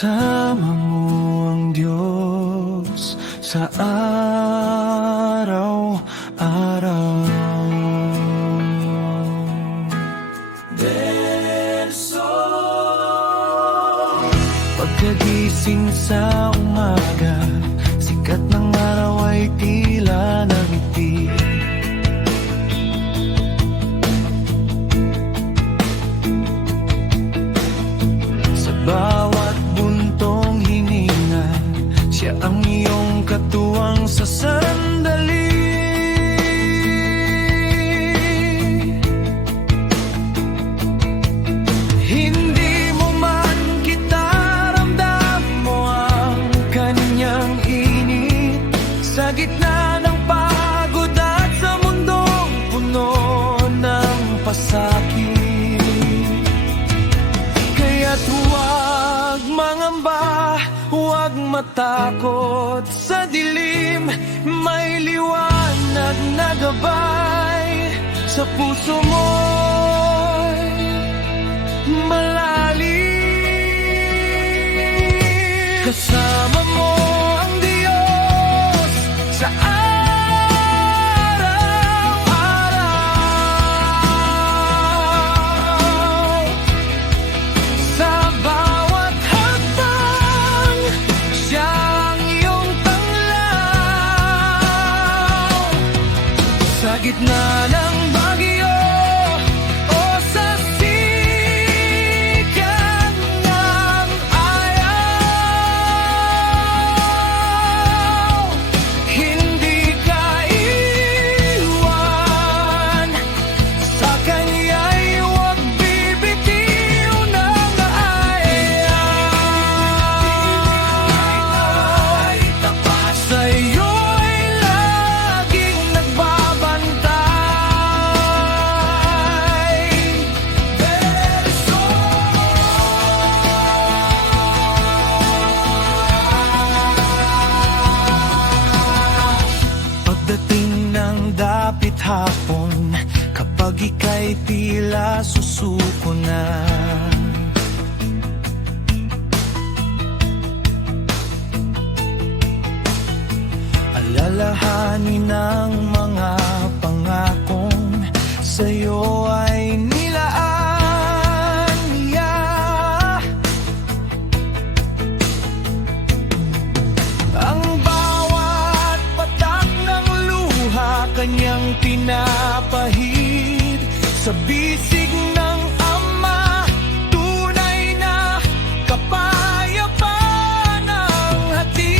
Kasama mo ang Diyos sa araw-araw. Pagkagising sa umaga, sikat ng araw ay tila nangiti. Sa bawat buntong hininga, siya ang iyong katuwang sa sandali. Hindi mo man kita ramdam mo ang kanyang init sa gitna ng pagod at sa mundong puno ng pasakit. Kaya't huwag mangamba, huwag matakot sa dilim, may liwanag na gabay sa puso mo'y malalim. Kasama mo ang Diyos sa araw-araw. Sa bawat hakbang, siya ang iyong tanglaw. Sa gitna ng bagyo o sa sikat ng ayaw, hindi ka iwan. Sa kanya'y huwag bibitiw ng ayaw. Sa'yo'y laging nagbabantay. Pagdating ng dapit hapon, kapag ika'y tila susuko na, alalahanin ng mga pangakong sa'yo ay nilaan niya. Ang bawat patak ng luha kanyang pinapahid sa bisig ng Ama, tunay na kapayapaan ang hatid.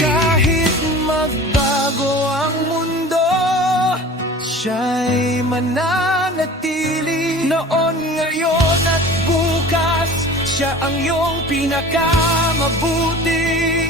Kahit magbago ang mundo, siya'y mananatili. Noon, ngayon at bukas, siya ang iyong pinakamabuti.